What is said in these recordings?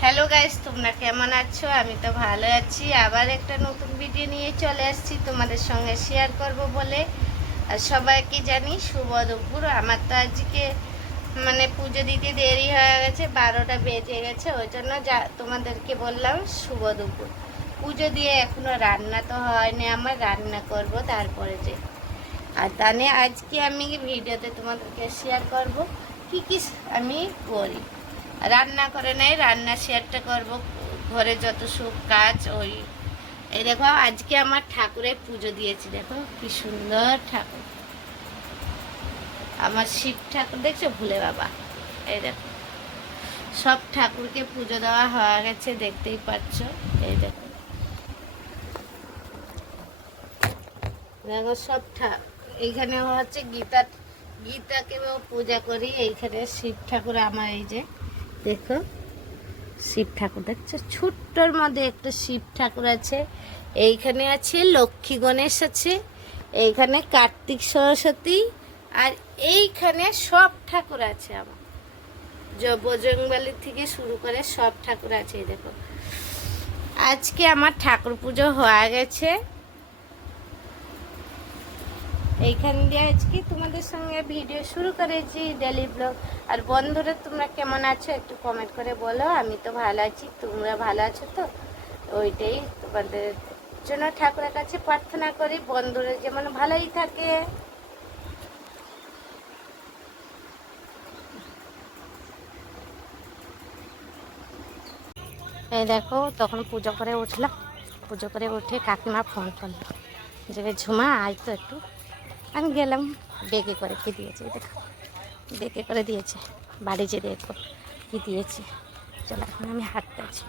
Hello guys, তোমরা কেমন আছো? আমি তো ভালো আছি। আবার একটা নতুন ভিডিও নিয়ে চলে আসছি তোমাদের সঙ্গে শেয়ার করব বলে। আর সবাইকে জানি শুভ দুপুর। আমার তো আজকে পুজো দিতে দেরি হয়ে গেছে, 12টা বেজে গেছে, ওই জন্য তোমাদেরকে বললাম শুভ দুপুর। পুজো দিয়ে এখনো রান্না তো হয়নি, আমার রান্না করব তারপরে যে। আর তাহলে আজকে আমি ভিডিওতে তোমাদেরকে শেয়ার করব কি কি আমি করি। রান্না করে নেই, রান্না শেয়ারটা করব, ঘরে যত সব কাজ। এই দেখো আজকে আমার ঠাকুরের পুজো দিয়েছি, দেখো কি সুন্দর ঠাকুর, আমার শিব ঠাকুর দেখছো, ভুলে বাবা। এই দেখো সব ঠাকুরকে পুজো দেওয়া হয়ে গেছে, দেখতেই পাচ্ছ। এই দেখো দেখো সব এইখানে হচ্ছে গীতাকেও পূজা করি। এইখানে শিব ঠাকুর আমার, এই যে দেখো শিব ঠাকুর দেখছো, ছোট্টর মধ্যে একটা শিব ঠাকুর আছে। এইখানে আছে লক্ষ্মী গণেশ আছে, এইখানে কার্তিক সরস্বতী, আর এইখানে সব ঠাকুর আছে আমার, বজরংবলী থেকে শুরু করে সব ঠাকুর আছে। এই দেখো আজকে আমার ঠাকুর পুজো হয়ে গেছে। এইখান দিয়ে আজকে তোমাদের সঙ্গে ভিডিও শুরু করেছি, ডেলি ব্লগ। আর বন্ধুরা তোমরা কেমন আছো একটু কমেন্ট করে বলো। আমি তো ভালো আছি, তোমরা ভালো আছো তো? ওইটাই তোমাদের জন্য ঠাকুরের কাছে প্রার্থনা করি, বন্ধুরা যেমন ভালোই থাকে। এই দেখো তখন পুজো করে উঠলাম, পুজো করে উঠে কাকিমা ফোন করলো যে ঝুমা আজ তো একটু। আমি গেলাম, বেগে করে কি দিয়েছে দেখো, বেগে করে দিয়েছে, বাড়ি যে দেখো কি দিয়েছে। চলো এখন আমি হাঁটতে আছি।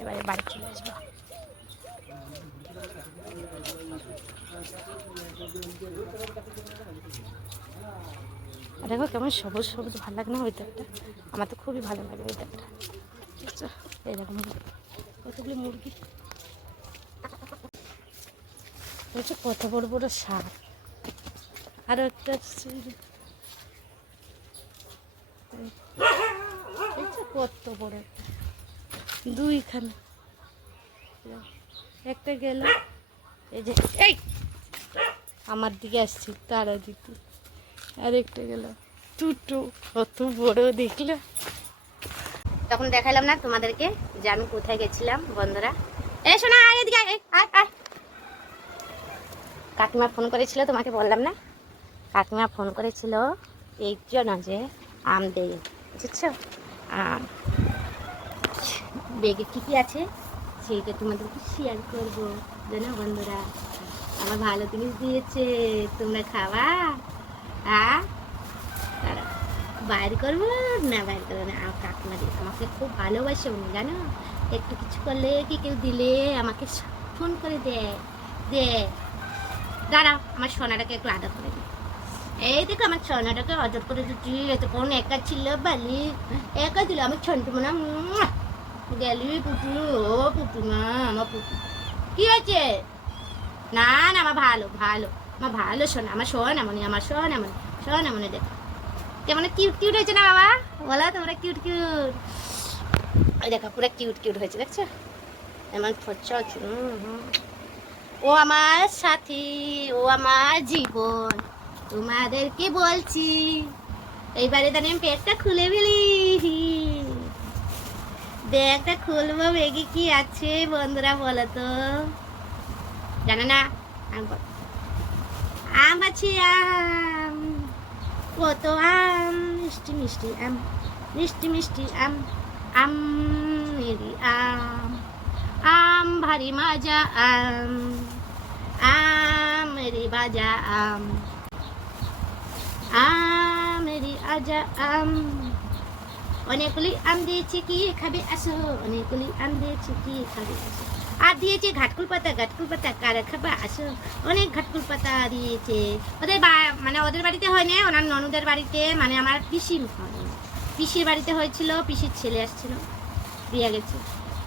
এবারে বাড়ি চলে আসবো। দেখো কেমন সবুজ সবুজ, ভালো লাগে না ওয়েদারটা? আমার তো খুবই ভালো লাগে ওয়েদারটা। বুঝছো, এই দেখো কতগুলো মুরগি, বুঝছো কত বড় বড় সাপ। আরো একটা কত বড়, দুইখানে, একটা গেল এই যে, এই আমার দিকে আসছি তারা দিতে, আর একটা গেল টুটু, কত বড় দেখলে। তখন দেখালাম না তোমাদেরকে যে আমি কোথায় গেছিলাম বন্ধুরা। এই শোনা এদিকে আয়। কাকিমা ফোন করেছিল, তোমাকে বললাম না, কাকিমা ফোন করেছিল এই জন্য যে আম দেয়, বুঝছো? আম বেগে কী কী আছে সেইটা তোমাদেরকে শেয়ার করবো, জানো বন্ধুরা। আমার ভালো জিনিস দিয়েছে, তোমরা খাওয়া। হ্যাঁ তারা বাইর করবো না, বাইর করবো না। কাকিমা আমাকে খুব ভালোবাসে উনি, জানো। একটু কিছু করলে কি কেউ দিলে আমাকে ফোন করে দে দাঁড়াও, আমার সোনাটাকে একটু আদর করে দিই। এই দেখো আমার সোনাটাকে আদর করে দিচ্ছি। এতক্ষণ একা ছিল বালি, একা দিল আমার ছন্টু মনে গেলি পুটু। ও পুটু মা, আমার পুটু কি হয়েছে? না আমার ভালো আমার ভালো সোনা, আমার সোনামণি, আমার সোনামণি দেখো কেমন কিউট হয়েছে না বাবা? বলো তোমরা কিউট। ওই দেখো পুরো কিউট হয়েছে, দেখছো এমন ফচ্চা। ও আমার সাথী, ও আমার জীবন, তোমাদেরকে বলছি। এইবারে তাহলে আমি পেটটা খুলে ফেলি, ব্যাগটা খুলবো। বেগে কি আছে বন্ধুরা বলো তো? জানো না? আম আছে, আম, কত আম, মিষ্টি আম, মিষ্টি আম, আম মেরি আম ভারী মাজা আম মেরি বাজা আম মেরি আজা আম। অনেকগুলি আম দিয়েছি, কি খাবে আসো, অনেকগুলি আম দিয়েছি, কি খাবে আসো। আর দিয়েছে ঘাটকুল পাতা কারা খাবে আসো। অনেক ঘাটকুল পাতা দিয়েছে। ওদের ওদের বাড়িতে হয় না, ওনার ননদের বাড়িতে, আমার পিসির বাড়িতে হয়েছিল। পিসির ছেলে আসছিল, দিয়ে গেছে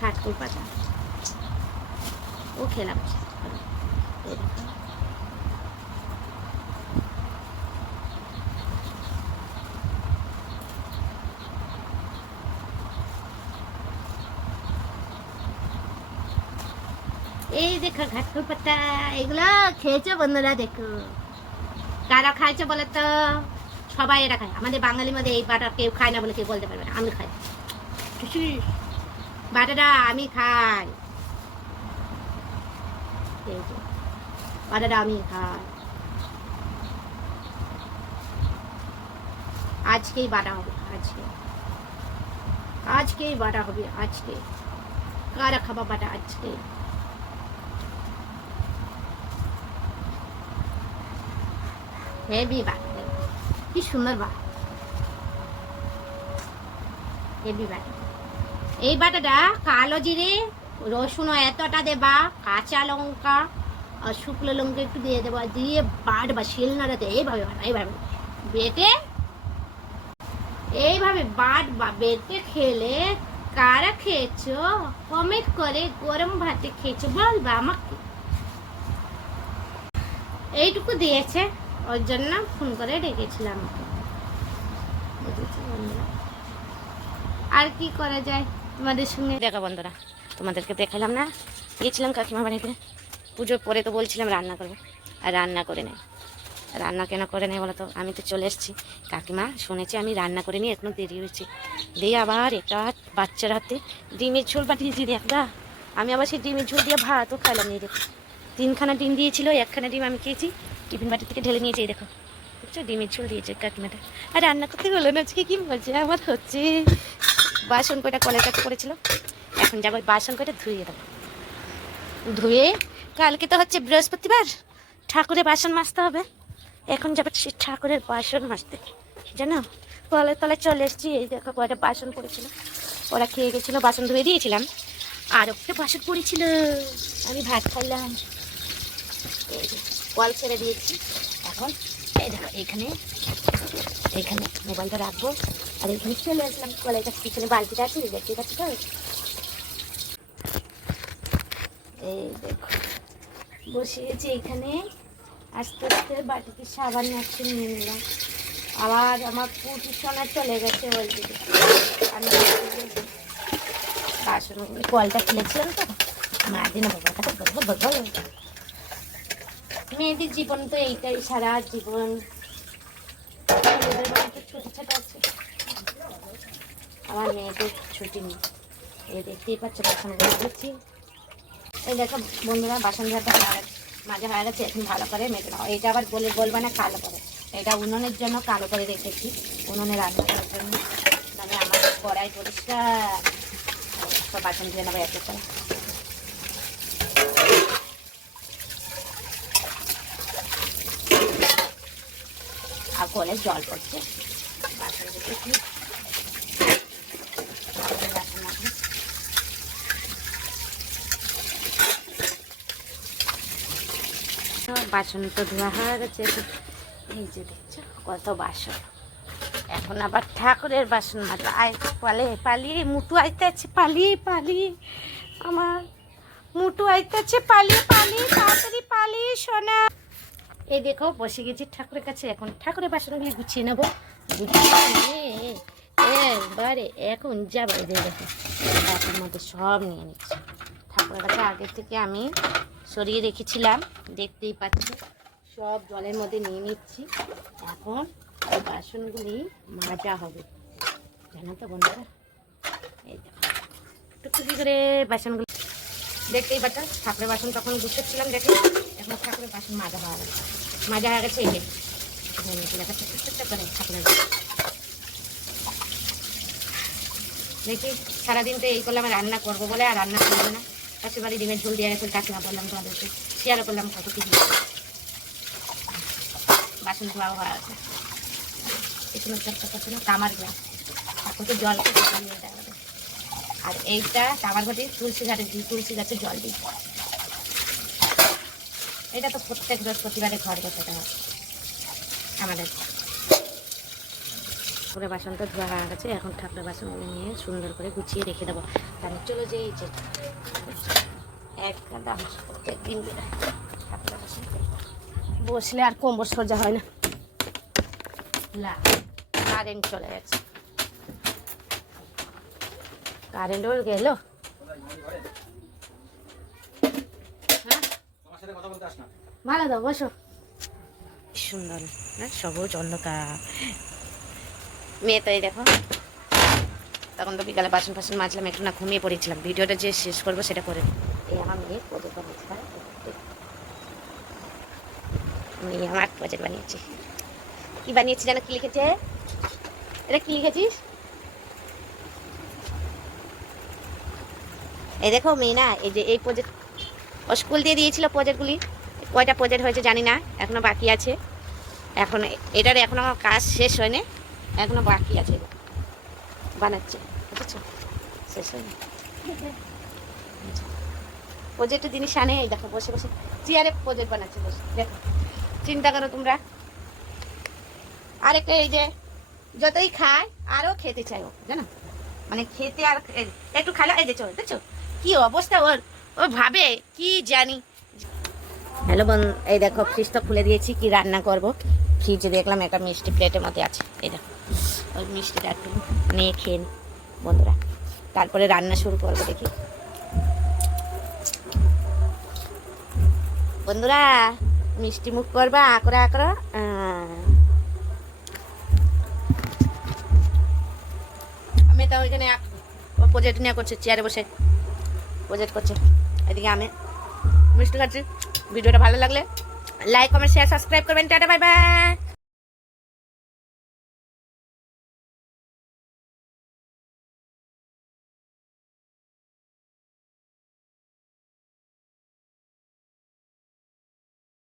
ঘাটকুল পাতা, ও খেলাম। এই দেখো। এই দেখো ঘাটফুল পাতা, এগুলো খেয়েছো বন্ধুরা? দেখো কারা খাইছে বলে তো? সবাই এটা খায়। আমাদের বাঙালির মধ্যে এই বাটা কেউ খায় না বলে কেউ বলতে পারবে না। আমি খাই বাটাটা, আমি খাই। এই যে বাটাটা আমি খাই। আজকেই বাটা হবে, আজকেই বাটা হবে। আজকে কারা খাবা বাটা? আজকে হেভি বাটা, কি সুন্দর বাটা, হেভি বাটা। এই বাটাটা কালো জিরে, রসুন এতটা দেবা, কাঁচা লঙ্কা আর শুকনো লঙ্কা একটু দিয়ে দেবা, দিয়ে বাটবা শিলনোড়াতে। এইভাবে বাটা, এইভাবে বেটে এইভাবে বাটবা। বেটে খেলে কারা খেয়েছো কমেন্ট করে গরম ভাতে খেয়েছো বলবা আমাকে। এইটুকু দিয়েছে, ওর জন্য ফোন করে ডেকেছিলাম। বুঝেছি বন্ধুরা, আর কি করা যায় তোমাদের সঙ্গে। দেখো বন্ধুরা, তোমাদেরকে দেখালাম না, গিয়েছিলাম কাকিমা বাড়িতে পুজোর পরে, তো বলছিলাম রান্না করবো, আর রান্না করে নেই। রান্না কেন করে নেই বলো তো? আমি তো চলে এসেছি, কাকিমা শুনেছি আমি রান্না করে নিই, এখনো দেরি হয়েছে। দিয়ে আবার একটা বাচ্চার হাতে ডিমের ঝোল পাঠিয়েছি একটা। আমি আবার সেই ডিমের ঝোল দিয়ে ভাতও খাইলাম। নিয়ে দেখো 3খানা ডিম দিয়েছিল, 1খানা ডিম আমি খেয়েছি, টিফিন বাটি থেকে ঢেলে নিয়েছি। এই দেখো দেখছো, ডিমের ঝোল দিয়েছে কাকিমাটা। আর রান্না করতে হলো না আজকে, কি মজা আমার হচ্ছে। বাসন কয়টা কলের কাছে পড়েছিল, এখন যাবো বাসন কয়টা ধুয়ে দেবো। ধুয়ে কালকে তো হচ্ছে বৃহস্পতিবার, ঠাকুরের বাসন মাজতে হবে। এখন যাবে সে ঠাকুরের বাসন মাজতে, জানো কলের তলায় চলে এসেছি। এই দেখো কয়টা বাসন পড়েছিল, ওরা খেয়ে গেছিলো, বাসন ধুয়ে দিয়েছিলাম। আর একটা বাসন পড়েছিল, আমি ভাত খাইলাম। এই যে কল ছেড়ে দিয়েছি। এখন এই দেখো এইখানে মোবাইলটা রাখবো, আর এইখানে চলে আসলাম কলের কাছে। পিছনে বালতিটা আছে, দেখতে পাচ্ছি তো। এই দেখো বসিয়েছি এইখানে, আস্তে আস্তে বাটিতে সাবান নাচতে নিয়ে নিলাম। আবার আমার পুটি সোনা চলে গেছে বলতে, আমি বাসন কলটা খুলেছিলাম তো, মাঝে না বাবা মেয়েদের জীবন তো এইটাই, সারা জীবন। ছুটি ছাটা আছে, আমার মেয়েদের ছুটি নেই। এই দেখতেই পাচ্ছ বাসনগুলো দিচ্ছি। এই দেখো বন্ধুরা, বাসন ধোয়াটা মাঝে হয়ে গেছে, এখন ভালো করে মেখে নাও। এটা আবার বলবে না কালো করে, এটা উনুনের জন্য কালো করে রেখেছি, উনুনে রান্না করার জন্য। মানে আমার কড়াই পরিষ্কার, সব বাসন ধুয়ে নেবো একে করে। আর কলে জল পড়ছে, বাসন রেখেছি। বাসন তো ধোয়া হয়ে গেছে, এই যে দেখছো কত বাসন। এখন আবার ঠাকুরের বাসন মাজা। পালিয়ে মুটু আইতে আছে, পালিয়ে আমার মুটু আইতে আছে, পালিয়ে তাড়াতাড়ি পালিয়ে সোনা। এই দেখো বসে গেছি ঠাকুরের কাছে, এখন ঠাকুরের বাসনগুলি গুছিয়ে নেবো। এবারে এখন যাবো। যে দেখো বাসনের মধ্যে সব নিয়ে নিচ্ছি। ঠাকুরের কাছে আগে থেকে আমি সরিয়ে রেখেছিলাম, দেখতেই পাচ্ছি, সব জলের মধ্যে নিয়ে নিচ্ছি। এখন এই বাসনগুলি মাজা হবে, জানো তো বন্ধুরা। এই দেখো টুকটুকি করে বাসনগুলি দেখতেই পাচ্ছ। ঠাকুরের বাসন তখন গুছাচ্ছিলাম, দেখে এখন ঠাকুরের বাসন মাজা হয়ে গেছে। এই যে করে ঠাকুরের দেখি সারাদিন তো এই করলাম, রান্না করবো বলে, আর রান্না করবো না। পাশের বাড়ি ডিমের ঝোল দিয়ে গেছে, কাকিমা বললাম তোমাদেরকে শেয়ার করলাম কত কিছু। বাসন ধোয়াও হয়ে আছে, এখানে একটা করছে না তামার গ্লাস, ঠাকুরকে জল নিয়ে দেওয়া হবে। আর এইটা তামার ঘটে তুলসী গাছে জল দিই। এটা তো প্রত্যেক বৃহস্পতিবারে ঘর বসাতে হয় আমাদের। ঠাকুরের বাসনটা ধোয়া হয়ে গেছে, এখন ঠাকুরের বাসনগুলো নিয়ে সুন্দর করে গুছিয়ে রেখে দেবো। তাহলে চলো যে এই যে এক গাদা প্রত্যেক দিন বসলে আর কোমর সোজা হয় না। কারেন্ট চলে গেছে, কারেন্টও গেল। ভালো দাও, বসো। সুন্দর না, সবুজ অন্ধকার। মেয়ে তো এই দেখো, তখন তো বিকালে বাসন ফাসন মাজলাম, একটু না ঘুমিয়ে পড়েছিলাম। ভিডিওটা যে শেষ করবো সেটা করে এই আমার মেয়ে প্রজেক্ট বানিয়েছে। আমি আমার প্রজেক্ট বানিয়েছি। কি বানিয়েছি জানো? কি লিখেছে এটা? কি লিখেছিস? এই দেখো মেয়ে না, এই যে এই প্রজেক্ট ও স্কুল দিয়ে দিয়েছিল প্রজেক্টগুলি। কয়টা প্রজেক্ট হয়েছে জানি না, এখনো বাকি আছে। এখন এটার এখনো আমার কাজ শেষ হয়নি, এখনো বাকি আছে, বানাচ্ছে, বুঝেছো? শেষ হয়নি প্রজেক্টের জিনিস আনে। এই দেখো বসে বসে চেয়ারে প্রজেক্ট বানাচ্ছে, বসে দেখো। চিন্তা করো তোমরা। আরেকটা এই যে যতই খায় আরও খেতে চাই ও, জানো, মানে খেতে আর একটু খাইলো। এই যে চল, দেখছো কি অবস্থা ওর, ও ভাবে কি জানি। হ্যালো বোন, এই দেখো ফ্রিজ তো খুলে দিয়েছি, কি রান্না করব। ফ্রিজে দেখলাম একটা মিষ্টি প্লেটের মধ্যে আছে, এই দেখো ওই মিষ্টিটা একটু নিয়ে খেয়ে নি বন্ধুরা, তারপরে রান্না শুরু করবো। দেখি বন্ধুরা, মিষ্টি মুখ করবা আকরা আকরা। আমি তো ওইখানে প্রজেক্ট নিয়ে করছে, চেয়ারে বসে প্রজেক্ট করছে, এদিকে আমি মিষ্টি খাচ্ছি। ভিডিওটা ভালো লাগলে লাইক কমেন্ট শেয়ার সাবস্ক্রাইব করবেন। Tata, bye bye.